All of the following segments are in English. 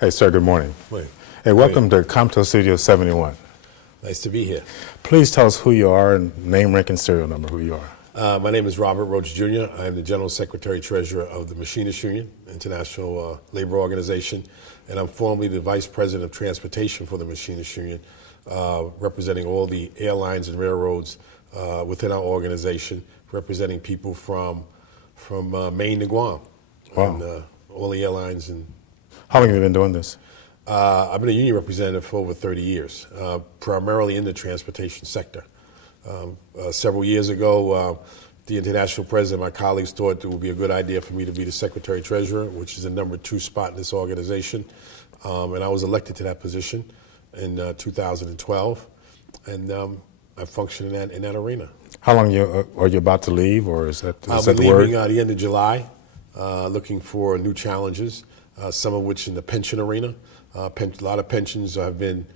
Hey, sir, good morning. Wait, Hey, welcome to COMTO Studio 71. nice to be here. Please tell us who you are and name, rank, and serial number, who you are. My name is Robert Roach Jr. I am the General Secretary Treasurer of the Machinists Union, International Labor Organization, and I'm formerly the Vice President of Transportation for the Machinists Union, representing all the airlines and railroads within our organization, representing people from Maine to Guam, Wow. and all the airlines. And How long have you been doing this? I've been a union representative for over 30 years, primarily in the transportation sector. Several years ago, the international president, my colleagues, thought it would be a good idea for me to be the secretary treasurer, which is the #2 spot in this organization. And I was elected to that position in 2012, and I function in that arena. How long are you about to leave, or is that I'll the be word? leaving the end of July, looking for new challenges, some of which in the pension arena. A lot of pensions have been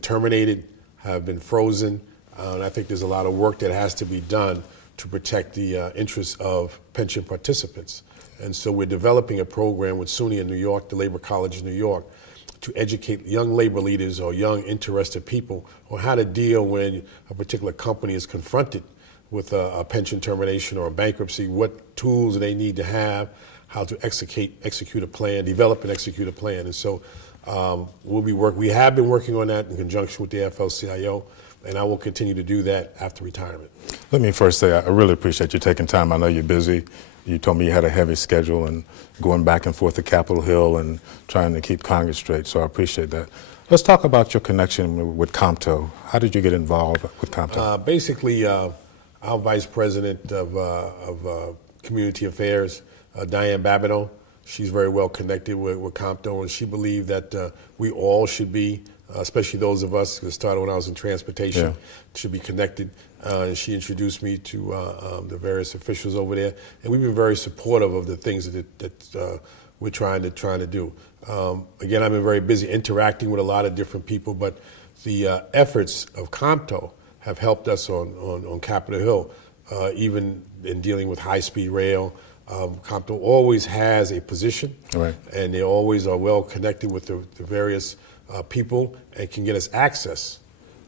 terminated, have been frozen, and I think there's a lot of work that has to be done to protect the interests of pension participants. And so we're developing a program with SUNY in New York, the Labor College in New York, to educate young labor leaders or young interested people on how to deal when a particular company is confronted with a pension termination or a bankruptcy, what tools they need to have, how to execute a plan, develop and execute a plan. And so we have been working on that in conjunction with the AFL-CIO, and I will continue to do that after retirement. Let me first say I really appreciate you taking time. I know you're busy. You told me you had a heavy schedule and going back and forth to Capitol Hill and trying to keep Congress straight, so I appreciate that. Let's talk about your connection with COMTO. How did you get involved with COMTO? Basically, our Vice President of Community Affairs, Diane Babineau, she's very well connected with COMTO, and she believed that we all should be, especially those of us who started when I was in transportation, should be connected. And she introduced me to the various officials over there, and we've been very supportive of the things that we're trying to do. Again, I've been very busy interacting with a lot of different people, but the efforts of COMTO have helped us on Capitol Hill, even in dealing with high-speed rail. COMTO always has a position, right, and they always are well connected with the various people and can get us access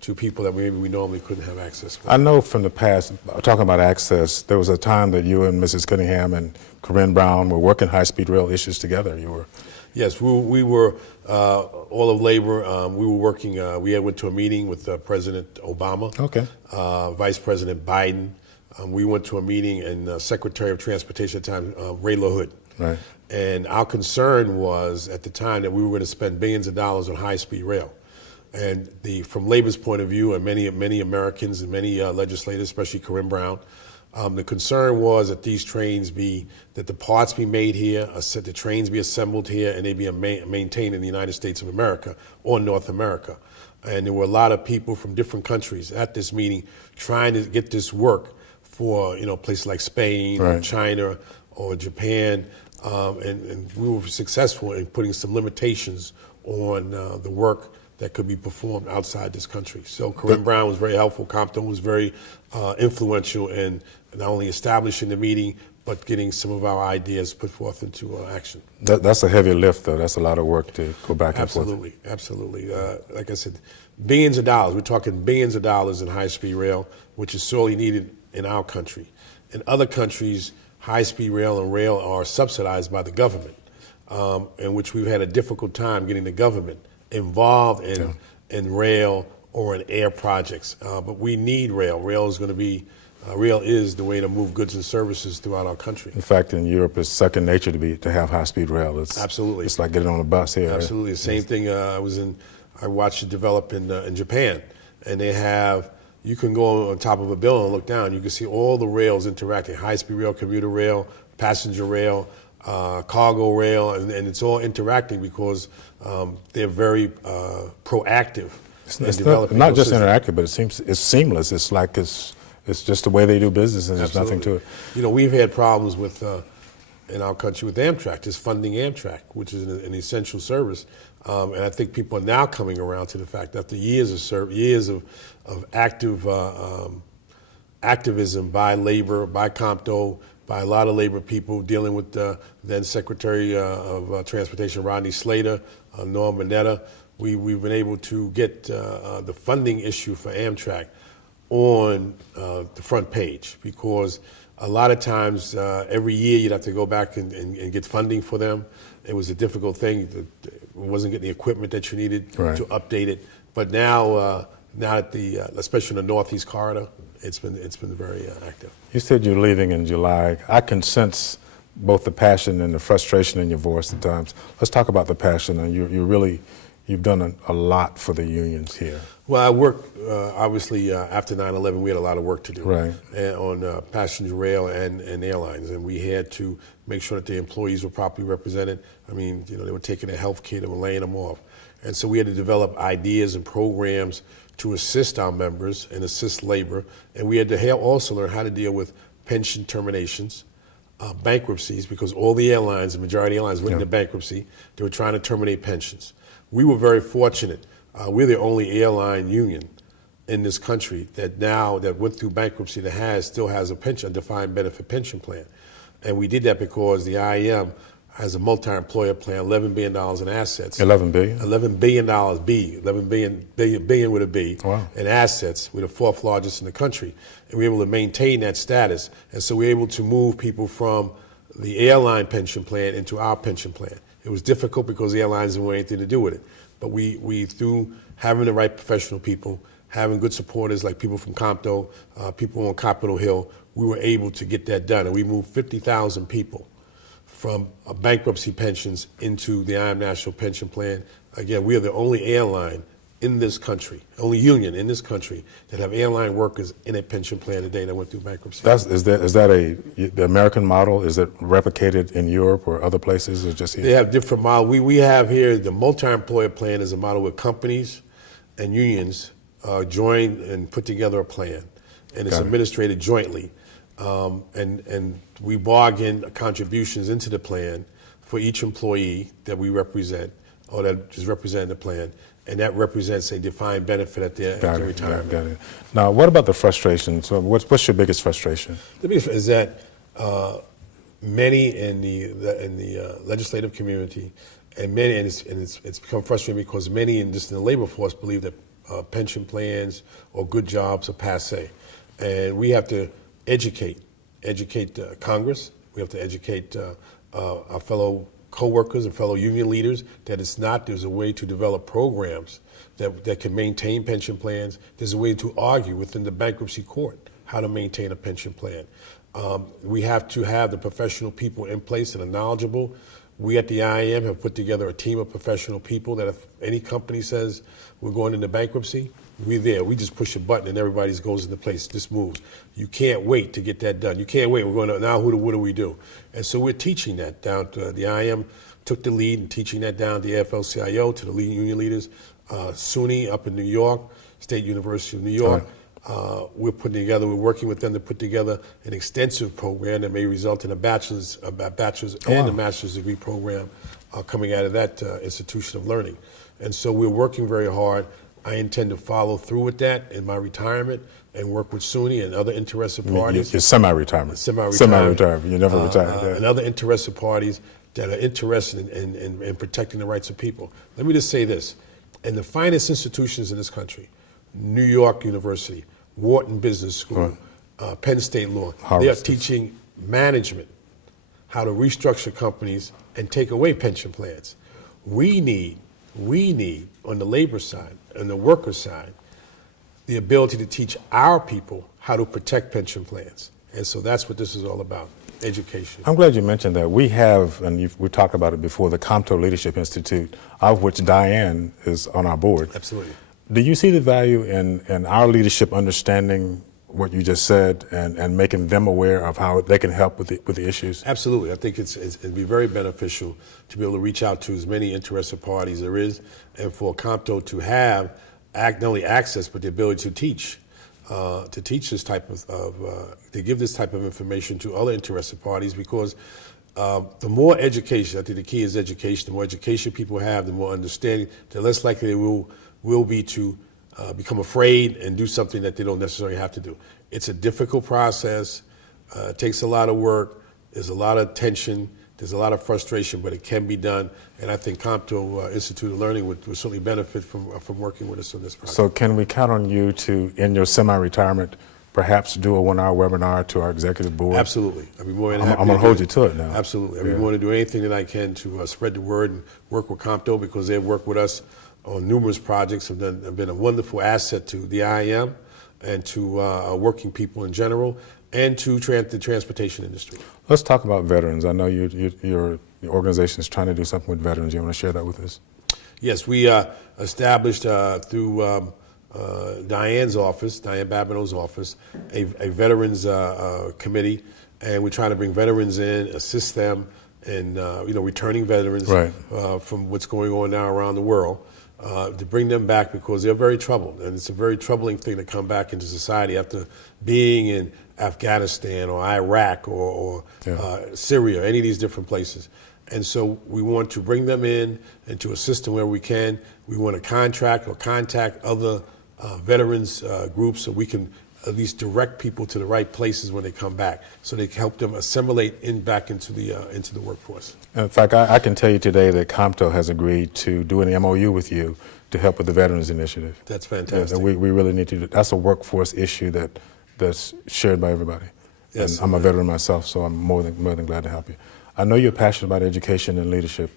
to people that maybe we normally couldn't have access with. I know from the past, talking about access, there was a time that you and Mrs. Cunningham and Corinne Brown were working high-speed rail issues together. You were. Yes, we were, all of labor, we were working, we went to a meeting with President Obama, Okay. Vice President Biden. We went to a meeting and Secretary of Transportation at the time, Ray LaHood. Right. And our concern was at the time that we were going to spend billions of dollars on high-speed rail. And from labor's point of view, and many Americans and many legislators, especially Corinne Brown, the concern was that these trains that the parts be made here, the trains be assembled here, and they be maintained in the United States of America or North America. And there were a lot of people from different countries at this meeting trying to get this work for places like Spain, right, or China, or Japan, and we were successful in putting some limitations on the work that could be performed outside this country. So Corinne Brown was very helpful. COMTO was very influential in not only establishing the meeting, but getting some of our ideas put forth into action. That's a heavy lift, though. That's a lot of work to go back and forth. Absolutely. Like I said, billions of dollars. We're talking billions of dollars in high-speed rail, which is sorely needed in our country. In other countries, high-speed rail and rail are subsidized by the government, in which we've had a difficult time getting the government involved in rail or in air projects. But we need rail. Rail is the way to move goods and services throughout our country. In fact, in Europe, it's second nature to have high-speed rail. Absolutely. It's like getting on a bus here. Absolutely. The same thing. I watched it develop in Japan, and they have. You can go on top of a building and look down. You can see all the rails interacting: high-speed rail, commuter rail, passenger rail, cargo rail, and it's all interacting because they're very proactive. It's not just interactive, but it's seamless. It's like it's just the way they do business, and there's nothing to it. We've had problems with in our country with Amtrak, just funding Amtrak, which is an essential service. And I think people are now coming around to the fact that after years of active activism by labor, by COMTO, by a lot of labor people, dealing with then Secretary of Transportation Rodney Slater, Norm Mineta. We've been able to get the funding issue for Amtrak on the front page, because a lot of times every year you'd have to go back and get funding for them. It was a difficult thing. It wasn't getting the equipment that you needed to update it. But now at especially in the Northeast corridor, it's been very active. You said you're leaving in July. I can sense both the passion and the frustration in your voice at times. Let's talk about the passion. And you've done a lot for the unions here. Well, I worked, obviously, after 9/11, we had a lot of work to do on passenger rail and airlines, and we had to make sure that the employees were properly represented. I mean, they were taking their health care, they were laying them off. And so we had to develop ideas and programs to assist our members and assist labor, and we had to also learn how to deal with pension terminations, bankruptcies, because all the airlines, the majority of airlines went into bankruptcy. They were trying to terminate pensions. We were very fortunate. We're the only airline union in this country that went through bankruptcy that still has a defined benefit pension plan. And we did that because the IAM has a multi-employer plan, $11 billion in assets. $11 billion? $11 billion, $11 billion with a B, in assets. We're the fourth largest in the country. And we're able to maintain that status. And so we're able to move people from the airline pension plan into our pension plan. It was difficult because the airlines didn't want anything to do with it. But we through having the right professional people, having good supporters like people from COMTO, people on Capitol Hill, we were able to get that done. And we moved 50,000 people from bankruptcy pensions into the IAM National Pension Plan. Again, we are the only airline in this country, only union in this country that have airline workers in a pension plan today that went through bankruptcy. Is that the American model? Is it replicated in Europe or other places, or just here? They have different models. We have here the multi-employer plan is a model where companies and unions join and put together a plan, and it's administrated jointly. And we bargain contributions into the plan for each employee that we represent, or that is representing the plan, and that represents a defined benefit at their retirement. Got it. Now, what about the frustration? So, what's your biggest frustration? The biggest is that many in the legislative community, and it's become frustrating because many in the labor force believe that pension plans or good jobs are passé, and we have to educate Congress. We have to educate our fellow co-workers and fellow union leaders that it's not. There's a way to develop programs that can maintain pension plans. There's a way to argue within the bankruptcy court how to maintain a pension plan. We have to have the professional people in place that are knowledgeable. We at the IAM have put together a team of professional people that if any company says we're going into bankruptcy, we're there. We just push a button and everybody goes into place, just moves. You can't wait to get that done. You can't wait. We're going to, now what do we do? And so we're teaching that down to the IAM took the lead in teaching that down to the AFL-CIO, to the leading union leaders. SUNY up in New York, State University of New York. We're working with them to put together an extensive program that may result in a bachelor's and a master's degree program coming out of that institution of learning. And so we're working very hard. I intend to follow through with that in my retirement and work with SUNY and other interested parties. You're semi-retirement. Semi-retirement. You're never retired. And other interested parties that are interested in protecting the rights of people. Let me just say this. In the finest institutions in this country, New York University, Wharton Business School, Penn State Law, they are teaching management how to restructure companies and take away pension plans. We need on the labor side, on the worker side, the ability to teach our people how to protect pension plans. And so that's what this is all about, education. I'm glad you mentioned that. We have, and we talked about it before, the COMTO Leadership Institute, of which Diane is on our board. Absolutely. Do you see the value in our leadership understanding what you just said and making them aware of how they can help with the issues? Absolutely. I think it'd be very beneficial to be able to reach out to as many interested parties there is, and for COMTO to have not only access but the ability to teach this type to give this type of information to other interested parties, because the more education, I think the key is education. The more education people have, the more understanding, the less likely they will be to become afraid and do something that they don't necessarily have to do. It's a difficult process. It takes a lot of work. There's a lot of tension. There's a lot of frustration, but it can be done. And I think COMTO Institute of Learning would certainly benefit from working with us on this project. So can we count on you to, in your semi-retirement, perhaps do a 1-hour webinar to our executive board? Absolutely. I'd be more than happy. I'm going to hold you to it now. Absolutely. I'd be willing to do anything that I can to spread the word and work with COMTO, because they've worked with us on numerous projects, have been a wonderful asset to the IAM and to working people in general, and to the transportation industry. Let's talk about veterans. I know your organization is trying to do something with veterans. You want to share that with us? Yes, we established through Diane Babineau's office, a veterans committee, and we're trying to bring veterans in, assist them in returning veterans from what's going on now around the world, to bring them back, because they're very troubled, and it's a very troubling thing to come back into society after being in Afghanistan or Iraq or Syria, any of these different places. And so we want to bring them in and to assist them where we can. We want to contract or contact other veterans groups, so we can at least direct people to the right places when they come back, so they can help them assimilate back into the workforce. In fact, I can tell you today that COMTO has agreed to do an MOU with you to help with the Veterans Initiative. That's fantastic. Yeah, we really need to. That's a workforce issue that's shared by everybody. Yes, and I'm a veteran myself, so I'm more than glad to help you. I know you're passionate about education and leadership.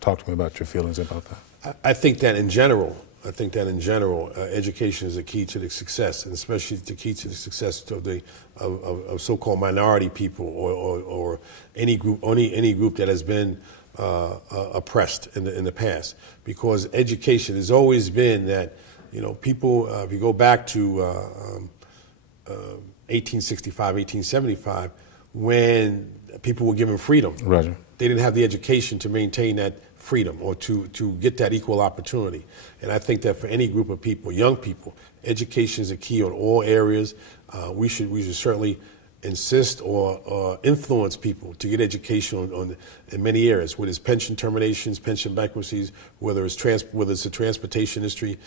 Talk to me about your feelings about that. I think that in general, education is a key to the success, and especially the key to the success of so-called minority people or any group that has been oppressed in the past. Because education has always been that, people. If you go back to 1865, 1875, when people were given freedom, Roger. They didn't have the education to maintain that freedom or to get that equal opportunity. And I think that for any group of people, young people, education is a key on all areas. We should certainly insist or influence people to get education in many areas, whether it's pension terminations, pension bankruptcies, whether it's the transportation industry.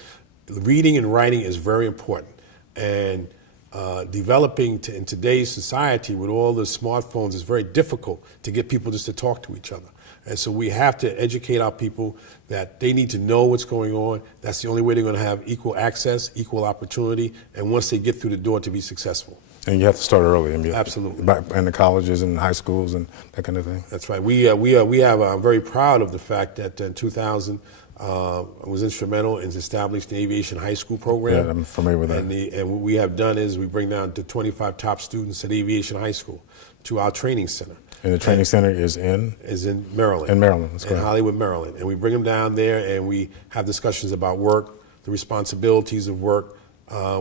Reading and writing is very important. And developing in today's society with all the smartphones, it's very difficult to get people just to talk to each other. And so we have to educate our people that they need to know what's going on. That's the only way they're going to have equal access, equal opportunity, and once they get through the door, to be successful. And you have to start early. Absolutely. In the colleges and high schools and that kind of thing. That's right. I'm very proud of the fact that in 2000, I was instrumental in establishing the aviation high school program. Yeah, I'm familiar with that. And what we have done is we bring down to 25 top students at aviation high school to our training center. And the training center is in? Is in Maryland. In Maryland, that's correct. In Hollywood, Maryland. And we bring them down there and we have discussions about work, the responsibilities of work.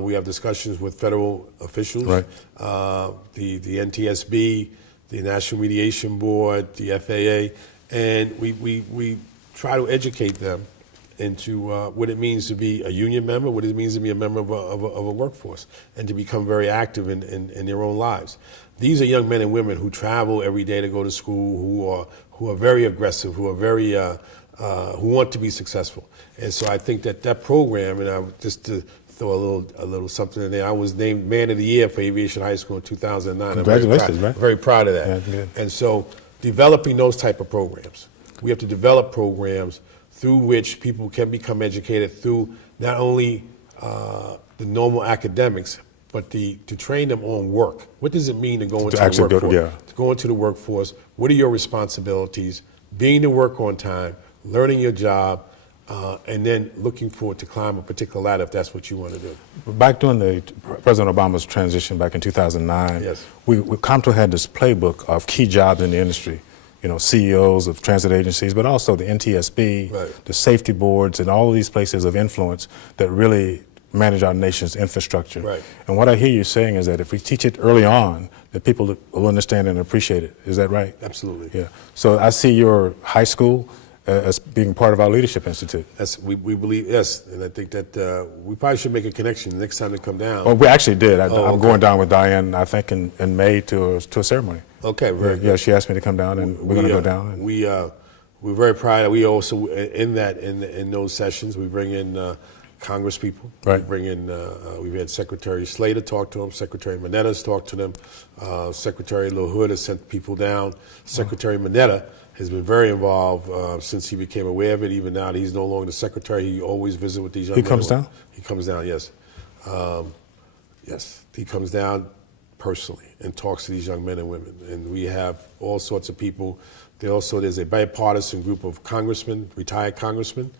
We have discussions with federal officials, right. The NTSB, the National Mediation Board, the FAA, and we try to educate them into what it means to be a union member, what it means to be a member of a workforce, and to become very active in their own lives. These are young men and women who travel every day to go to school, who are very aggressive, who are very who want to be successful. And so I think that program, and just to throw a little something in there, I was named Man of the Year for Aviation High School in 2009. Congratulations, man. Very proud of that. Yeah, good. And so developing those type of programs. We have to develop programs through which people can become educated through not only the normal academics, but to train them on work. What does it mean to go into the workforce? To go into the workforce, what are your responsibilities? Being to work on time, learning your job, and then looking forward to climb a particular ladder if that's what you want to do. Back during President Obama's transition back in 2009, yes. COMTO had this playbook of key jobs in the industry. CEOs of transit agencies, but also the NTSB, right. the safety boards, and all of these places of influence that really manage our nation's infrastructure. Right. And what I hear you saying is that if we teach it early on, that people will understand and appreciate it. Is that right? Absolutely. Yeah. So I see your high school as being part of our Leadership Institute. We believe, yes, and I think that we probably should make a connection next time they come down. Well, we actually did. I'm okay. going down with Diane, I think, in May to a ceremony. Okay, very good. Yeah, she asked me to come down, and we're going to go down. We're very proud. We also in those sessions we bring in Congress people. Right. We bring in, we've had Secretary Slater talk to them, Secretary Manetta's talked to them, Secretary LaHood has sent people down. Secretary Manetta has been very involved since he became aware of it. Even now that he's no longer the secretary, he always visits with these young men. He comes down? He comes down, yes. Yes, he comes down personally and talks to these young men and women. And we have all sorts of people. There's a bipartisan group of congressmen, retired congressmen.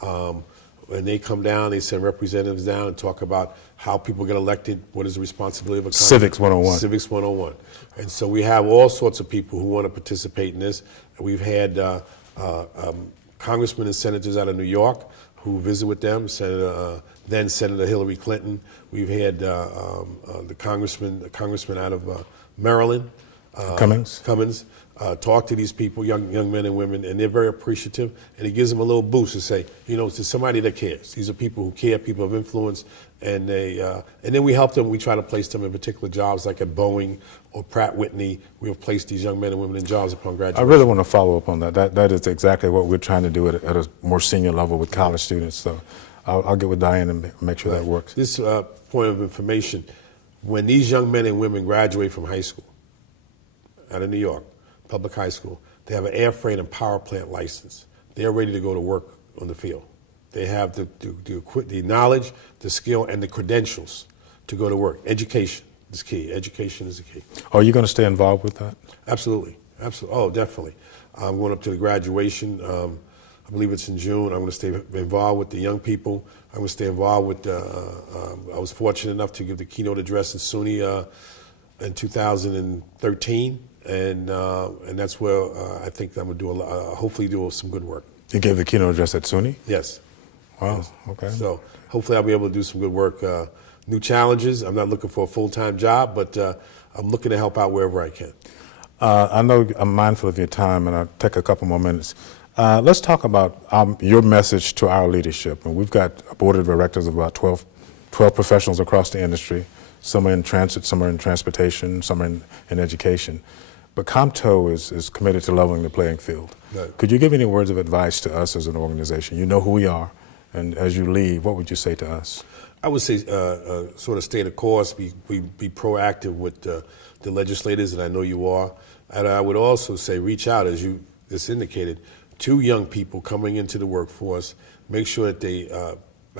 When they come down, they send representatives down and talk about how people get elected, what is the responsibility of a congressman. Civics 101. Civics 101. And so we have all sorts of people who want to participate in this. We've had congressmen and senators out of New York who visit with them, then Senator Hillary Clinton. We've had the congressman out of Maryland, Cummings. Talk to these people, young men and women, and they're very appreciative. And it gives them a little boost to say, there's somebody that cares. These are people who care, people of influence, and then we help them. We try to place them in particular jobs, like at Boeing or Pratt Whitney. We have placed these young men and women in jobs upon graduation. I really want to follow up on that. That is exactly what we're trying to do at a more senior level with college students. So I'll get with Diane and make sure that works. This point of information: when these young men and women graduate from high school out of New York, public high school, they have an airframe and power plant license. They're ready to go to work on the field. They have the knowledge, the skill, and the credentials to go to work. Education is key. Education is the key. Are you going to stay involved with that? Absolutely. Absolutely. Oh, definitely. I'm going up to the graduation. I believe it's in June. I'm going to stay involved with the young people. I'm going to stay involved with I was fortunate enough to give the keynote address in SUNY in 2013. And that's where I think I'm going to hopefully do some good work. You gave the keynote address at SUNY? Yes. Wow, yes. okay. So hopefully I'll be able to do some good work. New challenges. I'm not looking for a full-time job, but I'm looking to help out wherever I can. I know I'm mindful of your time, and I'll take a couple more minutes. Let's talk about your message to our leadership. And we've got a board of directors of about 12 professionals across the industry. Some are in transit, some are in transportation, some are in education. But COMTO is committed to leveling the playing field. Right. Could you give any words of advice to us as an organization? You know who we are, and as you leave, what would you say to us? I would say sort of stay the course, be proactive with the legislators, and I know you are. And I would also say reach out, as you just indicated, to young people coming into the workforce. Make sure that they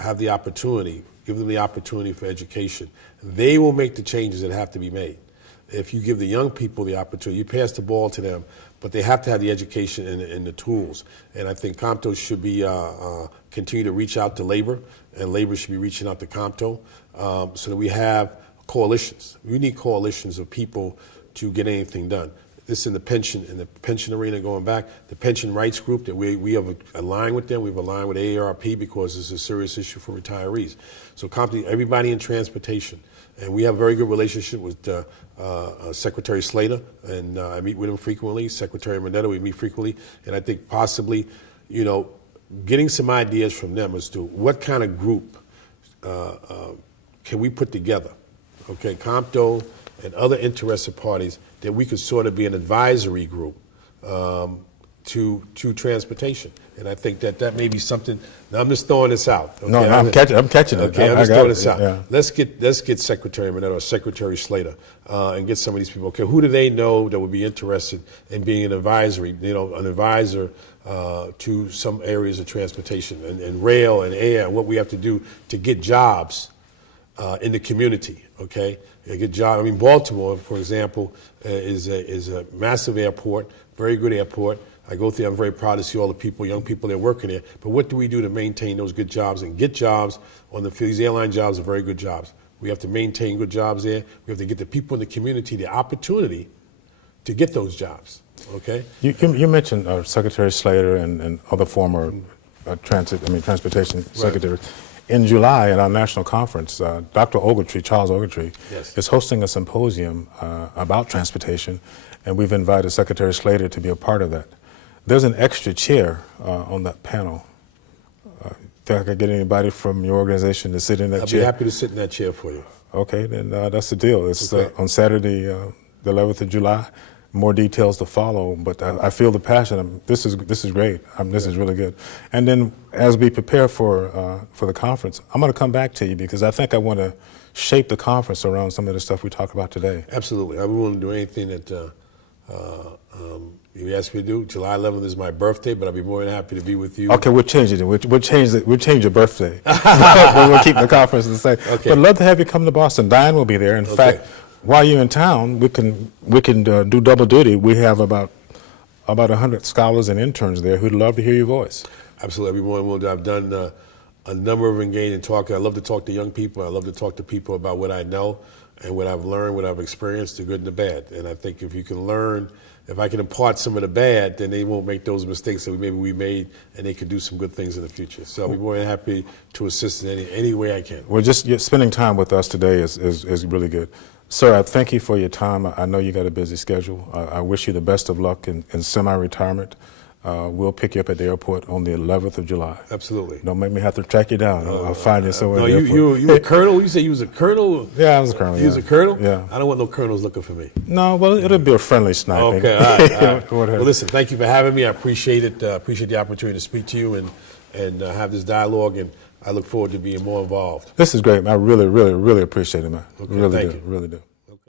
have the opportunity, give them the opportunity for education. They will make the changes that have to be made. If you give the young people the opportunity, you pass the ball to them, but they have to have the education and the tools. And I think COMTO should be continue to reach out to labor, and labor should be reaching out to COMTO, so that we have coalitions. We need coalitions of people to get anything done. This in the pension arena going back, the pension rights group that we have aligned with them. We've aligned with AARP because it's a serious issue for retirees. So COMTO, everybody in transportation. And we have a very good relationship with Secretary Slater, and I meet with him frequently. Secretary Manetta, we meet frequently. And I think possibly, getting some ideas from them as to what kind of group can we put together, okay, COMTO and other interested parties, that we could sort of be an advisory group to transportation. And I think that may be something. Now I'm just throwing this out. Okay? No, I'm catching it. Okay, I'm just throwing this out. Yeah. Let's get Secretary Manetta or Secretary Slater and get some of these people. Okay, who do they know that would be interested in being an advisory? An advisor to some areas of transportation and rail and air, and what we have to do to get jobs in the community. Okay, get jobs. I mean, Baltimore, for example, is a massive airport, very good airport. I go through, I'm very proud to see all the people, young people that are working there. But what do we do to maintain those good jobs and get jobs on the field? These airline jobs are very good jobs. We have to maintain good jobs there. We have to get the people in the community the opportunity to get those jobs, okay? You mentioned Secretary Slater and other former transportation secretaries. Right. In July at our national conference, Dr. Ogletree, Charles Ogletree, yes, is hosting a symposium about transportation, and we've invited Secretary Slater to be a part of that. There's an extra chair on that panel. Think I could get anybody from your organization to sit in that chair? I'd be happy to sit in that chair for you. Okay, then that's the deal. It's okay. On Saturday, the 11th of July. more details to follow, but I feel the passion. This is great. This is really good. And then as we prepare for the conference, I'm going to come back to you because I think I want to shape the conference around some of the stuff we talked about today. Absolutely. I'm willing to do anything that you ask me to do. July 11th is my birthday, but I'll be more than happy to be with you. Okay, we'll change it. We'll change your birthday. But we'll keep the conference the same. Okay. But I'd love to have you come to Boston. Diane will be there. In fact, while you're in town, we can do double duty. We have about 100 scholars and interns there who'd love to hear your voice. Absolutely. Everyone will. I've done a number of engaging talks. I love to talk to young people. I love to talk to people about what I know and what I've learned, what I've experienced, the good and the bad. And I think if you can learn, if I can impart some of the bad, then they won't make those mistakes that maybe we made, and they could do some good things in the future. So I'll be more than happy to assist in any way I can. Well, just spending time with us today is really good. Sir, I thank you for your time. I know you got a busy schedule. I wish you the best of luck in semi-retirement. We'll pick you up at the airport on the 11th of July. Absolutely. Don't make me have to track you down. I'll find you somewhere. No, at the airport. you a colonel? You say you was a colonel? Yeah, I was a colonel. You was a colonel? Yeah. I don't want no colonels looking for me. No, well, it'll be a friendly sniping. Okay, all right. All right. Well, listen, thank you for having me. I appreciate it. Appreciate the opportunity to speak to you and have this dialogue, and I look forward to being more involved. This is great, man. I really, really, really appreciate it, man. Okay, really thank do. you. Really do.